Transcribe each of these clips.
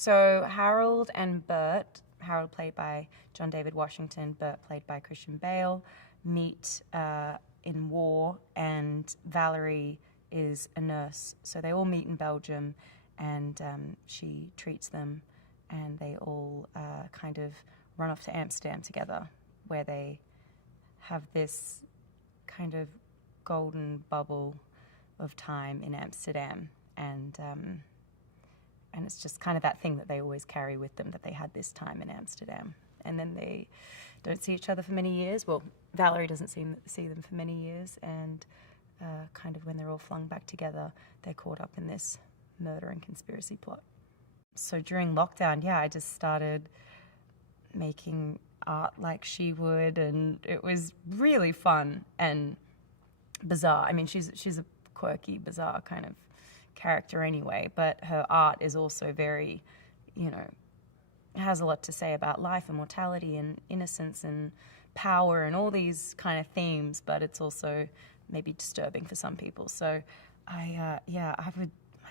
So Harold and Bert, Harold played by John David Washington, Bert played by Christian Bale, meet in war, and Valerie is a nurse. So they all meet in Belgium, and she treats them, and they all kind of run off to Amsterdam together, where they have this kind of golden bubble of time in Amsterdam, and it's just kind of that thing that they always carry with them, that they had this time in Amsterdam. And then they don't see each other for many years. Well, Valerie doesn't see them for many years, and kind of when they're all flung back together, they're caught up in this murder and conspiracy plot. So during lockdown, I just started making art like she would, and it was really fun and bizarre. I mean, she's a quirky, bizarre kind of character anyway, but her art is also very, has a lot to say about life and mortality and innocence and power and all these kind of themes, but it's also maybe disturbing for some people. So I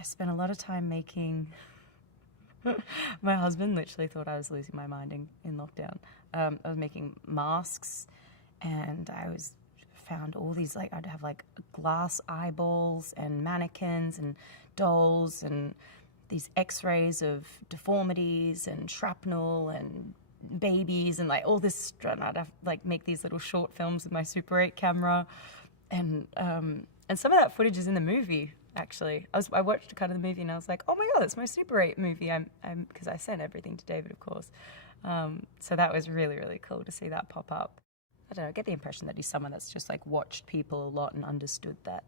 spent a lot of time making. My husband literally thought I was losing my mind in lockdown. I was making masks, and found all these, I'd have glass eyeballs and mannequins and dolls and these x-rays of deformities and shrapnel and babies and all this, and I'd have make these little short films with my Super 8 camera, and some of that footage is in the movie. Actually, I watched kind of the movie and I was like, oh my god, that's my Super 8 movie. I'm because I sent everything to David, of course. So that was really, really cool to see that pop up. I don't know, I get the impression that he's someone that's just watched people a lot and understood that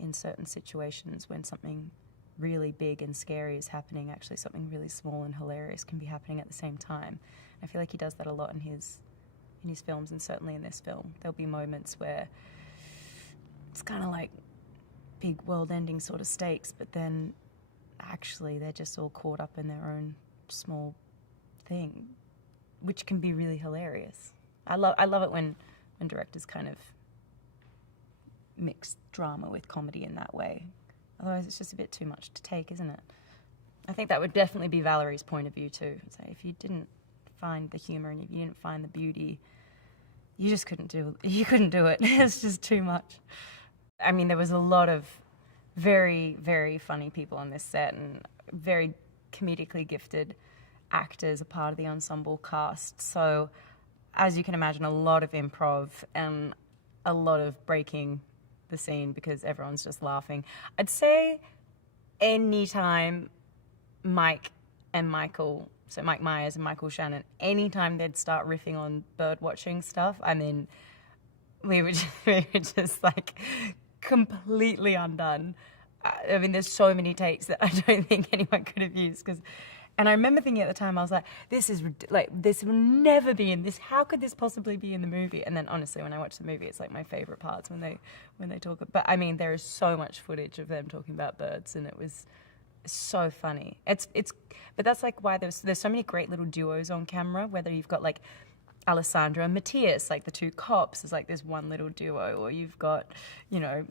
in certain situations when something really big and scary is happening, actually something really small and hilarious can be happening at the same time. I feel like he does that a lot in his films, and certainly in this film. There'll be moments where it's kind of big world-ending sort of stakes, but then actually they're just all caught up in their own small thing, which can be really hilarious. I love it when directors kind of mix drama with comedy in that way. Otherwise it's just a bit too much to take, isn't it? I think that would definitely be Valerie's point of view too. So if you didn't find the humor and if you didn't find the beauty, you just couldn't do it. It's just too much. I mean, there was a lot of very, very funny people on this set and very comedically gifted actors, a part of the ensemble cast. So, as you can imagine, a lot of improv and a lot of breaking the scene because everyone's just laughing. I'd say anytime Mike and Michael, so Mike Myers and Michael Shannon, anytime they'd start riffing on bird watching stuff, I mean, we were just completely undone. I mean, there's so many takes that I don't think anyone could have used. And I remember thinking at the time, I was like, this will never be in this. How could this possibly be in the movie? And then honestly, when I watch the movie, it's my favorite parts when they talk. But I mean, there is so much footage of them talking about birds, and it was so funny. But that's why there's so many great little duos on camera. Whether you've got Alessandra and Matthias, the two cops, is this one little duo, or you've got,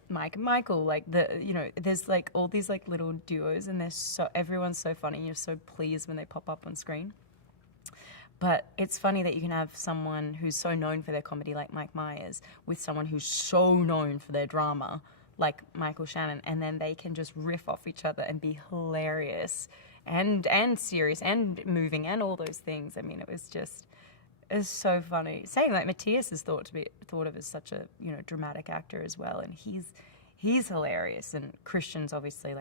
Mike and Michael, there's all these little duos, and everyone's so funny. You're so pleased when they pop up on screen. But it's funny that you can have someone who's so known for their comedy like Mike Myers with someone who's so known for their drama like Michael Shannon, and then they can just riff off each other and be hilarious and serious and moving and all those things. I mean, it was so funny. Saying Matthias is thought of as such a dramatic actor as well, and he's hilarious. And Christian's obviously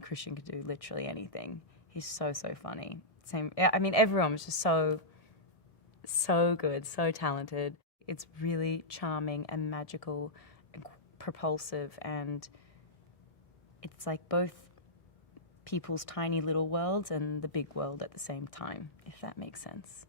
Christian could do literally anything. He's so funny. I mean, everyone was just so good, so talented. It's really charming and magical and propulsive, and it's both people's tiny little worlds and the big world at the same time, if that makes sense.